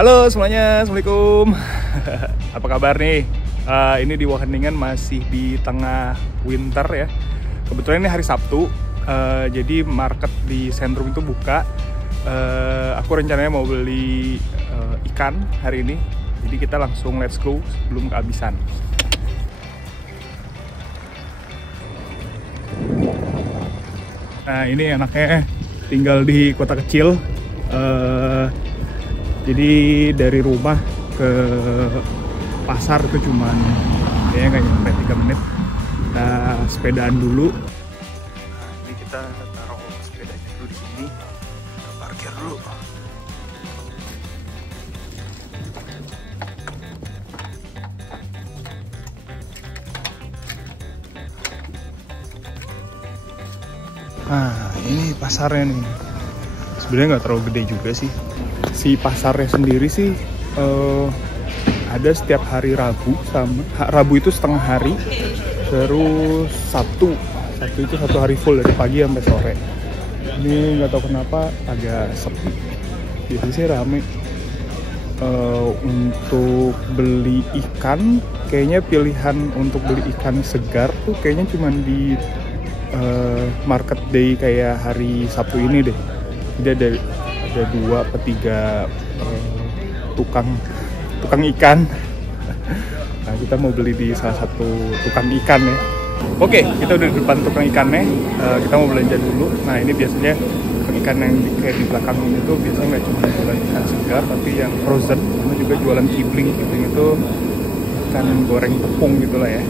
Halo semuanya, Assalamualaikum. Apa kabar nih? Ini di Wageningen masih di tengah winter ya. Kebetulan ini hari Sabtu, jadi market di Centrum itu buka. Aku rencananya mau beli ikan hari ini, jadi kita langsung let's go sebelum kehabisan. Nah ini enaknya tinggal di kota kecil. Jadi dari rumah ke pasar itu cuman kayaknya nggak nyampe 3 menit. Kita sepedaan dulu. Nah, ini kita taruh sepedanya dulu di sini. Kita parkir dulu. Nah, ini pasarnya nih. Sebenarnya nggak terlalu gede juga sih. Si pasarnya sendiri sih ada setiap hari Rabu, sama Rabu itu setengah hari, terus Sabtu itu 1 hari full dari pagi sampai sore. Ini nggak tahu kenapa agak sepi. Biasanya sih rame. Untuk beli ikan, kayaknya pilihan untuk beli ikan segar tuh kayaknya cuma di market day kayak hari Sabtu ini deh. Jadi ada 2 atau 3 tukang ikan. Nah, kita mau beli di salah satu tukang ikan ya. Oke, kita udah di depan tukang ikannya. Kita mau belanja dulu. Nah, ini biasanya tukang ikan yang kayak di belakang ini tuh biasanya nggak cuma jualan ikan segar, tapi yang frozen, sama juga jualan kibling. Kibling itu ikan goreng tepung gitulah ya.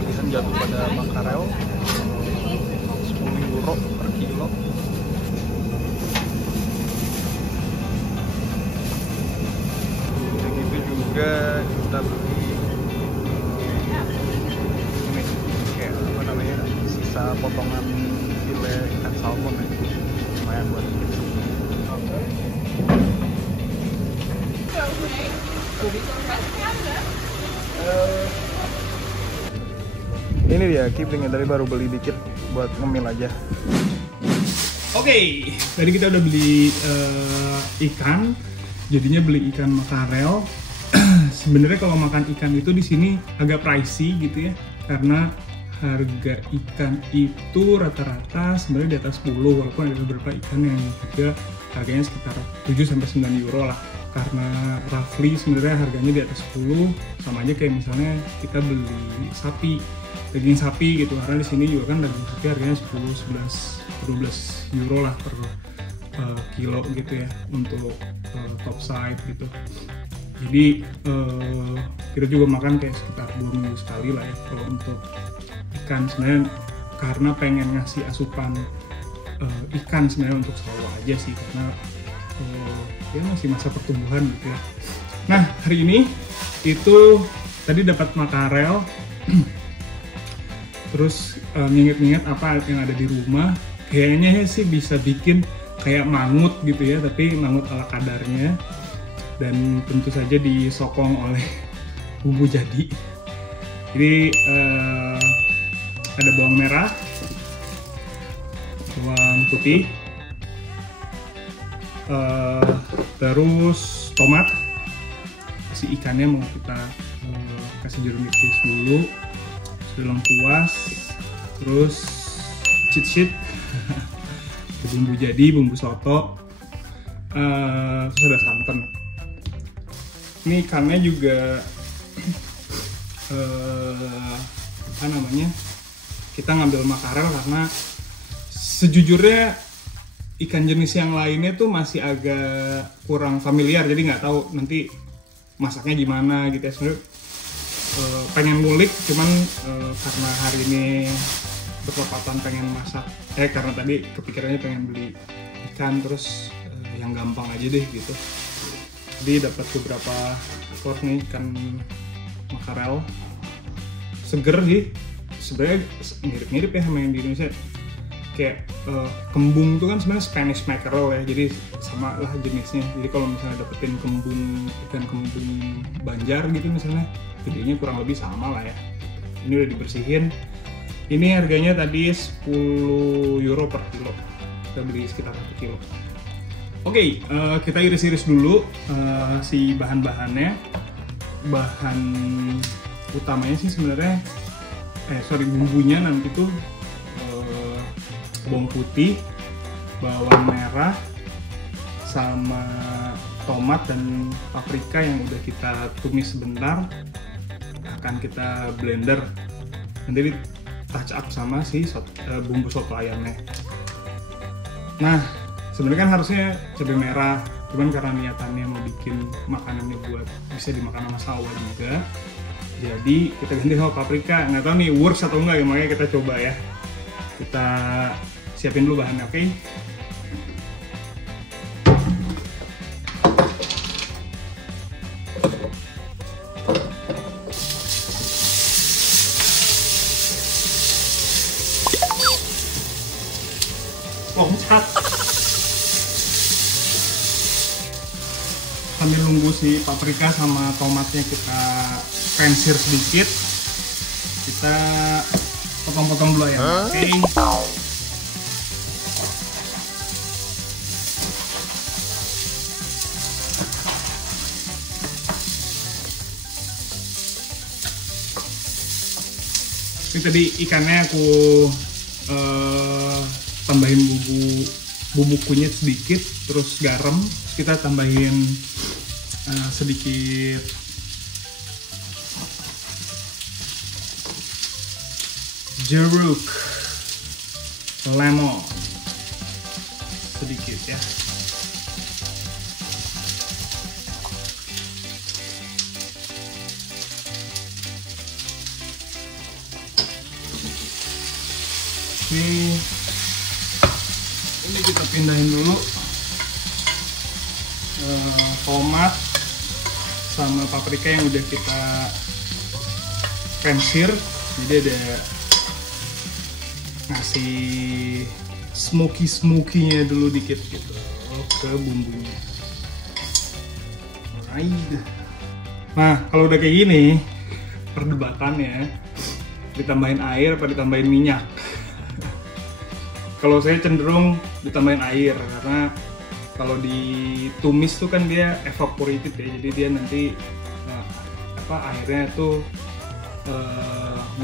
Kita jatuh pada makarel 10 euro per kilo. Yang itu juga kita beli ini kayak apa namanya, sisa potongan file ikan salmon ya. Lumayan buat ini dia kiblingnya, tadi baru beli dikit buat ngemil aja. Oke, tadi kita udah beli ikan, jadinya beli ikan makarel. Sebenarnya kalau makan ikan itu di sini agak pricey gitu ya, karena harga ikan itu rata-rata sebenarnya di atas 10, walaupun ada beberapa ikan yang juga harganya sekitar 7-9 euro lah. Karena roughly sebenarnya harganya di atas 10, sama aja kayak misalnya kita beli sapi, daging sapi gitu, karena di sini juga kan daging sapi harganya 10, 11, 12 euro lah per kilo gitu ya untuk top side gitu. Jadi kita juga makan kayak sekitar 2 minggu sekali lah ya kalau untuk ikan. Sebenarnya karena pengen ngasih asupan ikan sebenarnya untuk selalu aja sih, karena ya masih masa pertumbuhan gitu ya. Nah hari ini itu tadi dapat makarel. Terus nginget-nginget apa yang ada di rumah, kayaknya sih bisa bikin kayak mangut gitu ya, tapi mangut ala kadarnya, dan tentu saja disokong oleh bumbu jadi. Jadi ada bawang merah, bawang putih, terus tomat. Si ikannya mau kita kasih jeruk nipis dulu, lengkuas, terus cheat bumbu jadi, bumbu soto, terus ada santan. Ini ikannya juga apa namanya, kita ngambil makarel karena sejujurnya ikan jenis yang lainnya tuh masih agak kurang familiar, jadi nggak tahu nanti masaknya gimana gitu ya. Sebenarnya pengen ngulik, cuman karena hari ini bertepatan pengen masak, karena tadi kepikirannya pengen beli ikan, terus yang gampang aja deh gitu. Jadi dapat beberapa ekor nih ikan makarel, seger sih. Sebenarnya mirip-mirip ya sama yang di Indonesia. Kayak kembung itu kan sebenarnya Spanish mackerel ya, jadi sama lah jenisnya. Jadi kalau misalnya dapetin ikan kembung Banjar gitu misalnya, gedenya kurang lebih sama lah ya. Ini udah dibersihin. Ini harganya tadi 10 euro per kilo. Kita beli sekitar 1 kilo. Oke, kita iris-iris dulu si bahan-bahannya. Bahan utamanya sih sebenarnya, bumbunya nanti tuh bawang putih, bawang merah, sama tomat dan paprika yang udah kita tumis sebentar. Akan kita blender. Nanti touch up sama si bumbu soto ayamnya. Nah, sebenarnya kan harusnya cabai merah, cuman karena niatannya mau bikin makanannya buat bisa dimakan sama sawah juga, jadi kita ganti sama paprika. Nggak tahu nih works atau enggak ya, makanya kita coba ya. Kita siapin dulu bahannya, oke? Loncat. Sambil nunggu si paprika sama tomatnya kita pensir sedikit, kita potong-potong dulu ya, oke? Ini tadi ikannya aku tambahin bumbu kunyit sedikit, terus garam, kita tambahin sedikit jeruk, lemon sedikit ya. Ini kita pindahin dulu tomat sama paprika yang udah kita pensir, jadi ada ngasih smoky-smoky-nya dulu dikit gitu ke bumbunya. Alright. Nah, kalau udah kayak gini, perdebatannya ditambahin air apa ditambahin minyak. Kalau saya cenderung ditambahin air, karena kalau ditumis tuh kan dia evaporated ya, jadi dia nanti airnya tuh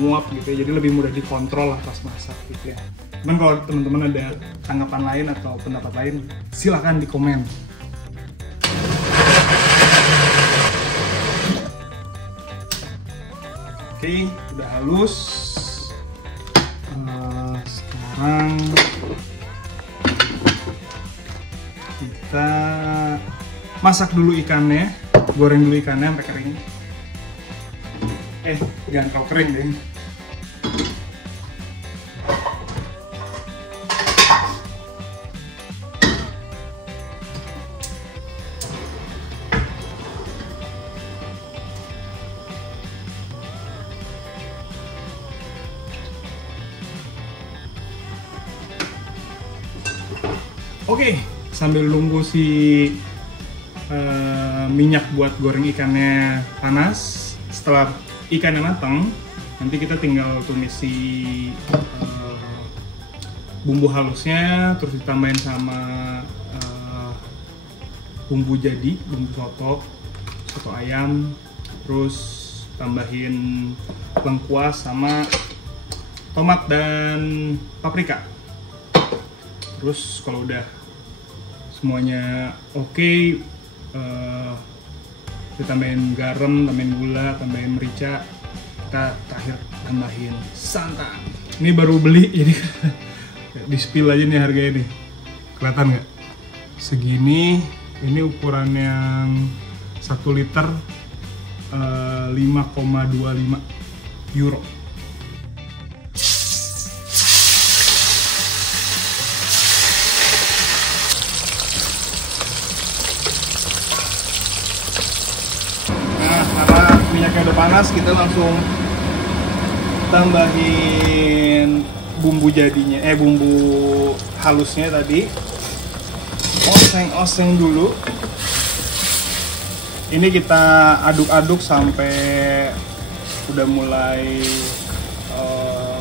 nguap gitu ya, jadi lebih mudah dikontrol lah pas masak gitu ya. Cuman kalau teman-teman ada tanggapan lain atau pendapat lain, silahkan di komen. Oke, udah halus. Sekarang kita masak dulu ikannya, goreng dulu ikannya sampai kering. Jangan terlalu kering deh. Oke, sambil nunggu si minyak buat goreng ikannya panas, setelah ikannya matang, nanti kita tinggal tumis si bumbu halusnya, terus ditambahin sama bumbu jadi, bumbu soto ayam, terus tambahin lengkuas sama tomat dan paprika. Terus kalau udah semuanya oke, ditambahin garam, tambahin gula, tambahin merica, kita terakhir tambahin santan. Ini baru beli, jadi di spill aja nih harganya nih. Kelihatan nggak? Segini, ini ukuran yang 1 liter 5,25 euro. Minyaknya udah panas, kita langsung tambahin bumbu jadinya, bumbu halusnya tadi. Oseng-oseng dulu. Ini kita aduk-aduk sampai udah mulai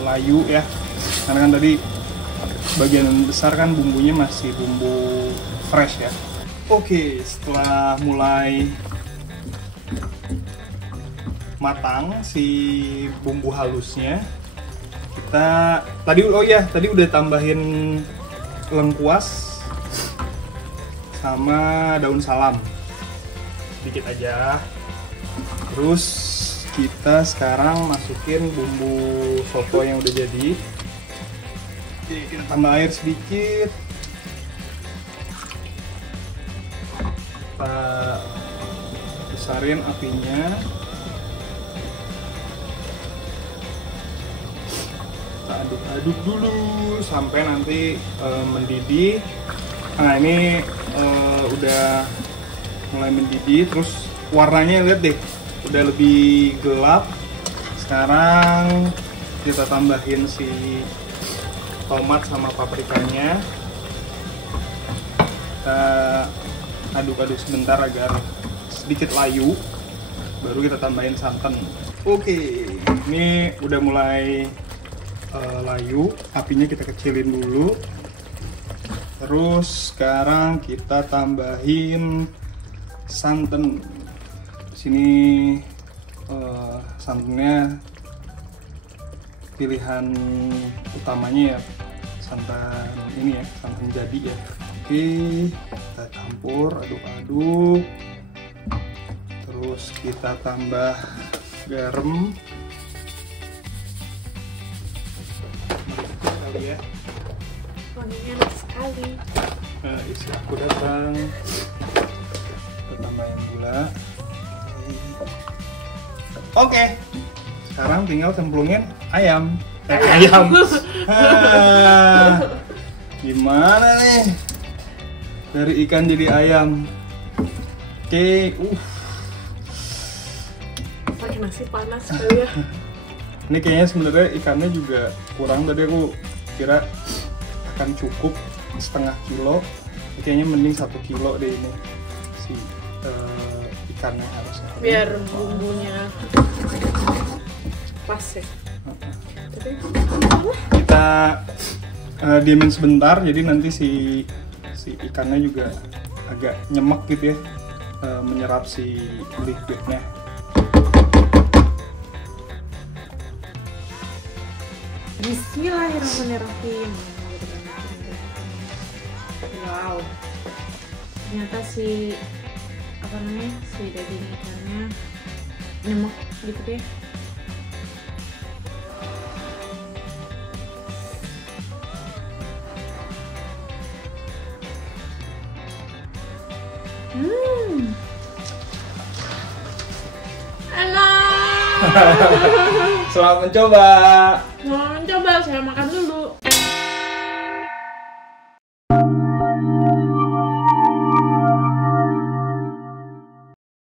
layu ya, karena kan tadi bagian besar kan bumbunya masih bumbu fresh ya. Oke, setelah mulai matang si bumbu halusnya, kita tadi udah tambahin lengkuas sama daun salam sedikit aja. Terus kita sekarang masukin bumbu soto yang udah jadi. Oke, kita tambah air sedikit. Kita besarin apinya. Kita aduk-aduk dulu sampai nanti mendidih. Nah, ini udah mulai mendidih, terus warnanya lihat deh, udah lebih gelap. Sekarang kita tambahin si tomat sama paprikanya. Kita aduk-aduk sebentar agar sedikit layu, baru kita tambahin santan. Oke, ini udah mulai layu, apinya kita kecilin dulu. Terus sekarang kita tambahin santan. Di sini santannya pilihan utamanya ya, santan ini ya, santan jadi ya. Oke, kita campur, aduk-aduk. Terus kita tambah garam sekali ya. Wanginya enak sekali. Nah, isi aku datang. Kita tambahin gula. Oke, sekarang tinggal cemplungin ayam. Ayam. Gimana nih? Dari ikan jadi ayam. Oke, Pakai nasi panas sekali ya. Ini kayaknya sebenarnya ikannya juga kurang. Tadi aku kira akan cukup setengah kilo. Kayaknya mending 1 kilo deh ini si ikannya harusnya. Biar bumbunya pas ya. Tapi Kita diemin sebentar, jadi nanti si ikannya juga agak nyemek gitu ya, menyerap si liquidnya. Bismillahirrahmanirrahim. Wow, ternyata si daging ikannya nyemek gitu deh. Enak. Selamat mencoba. Mau coba, saya makan dulu.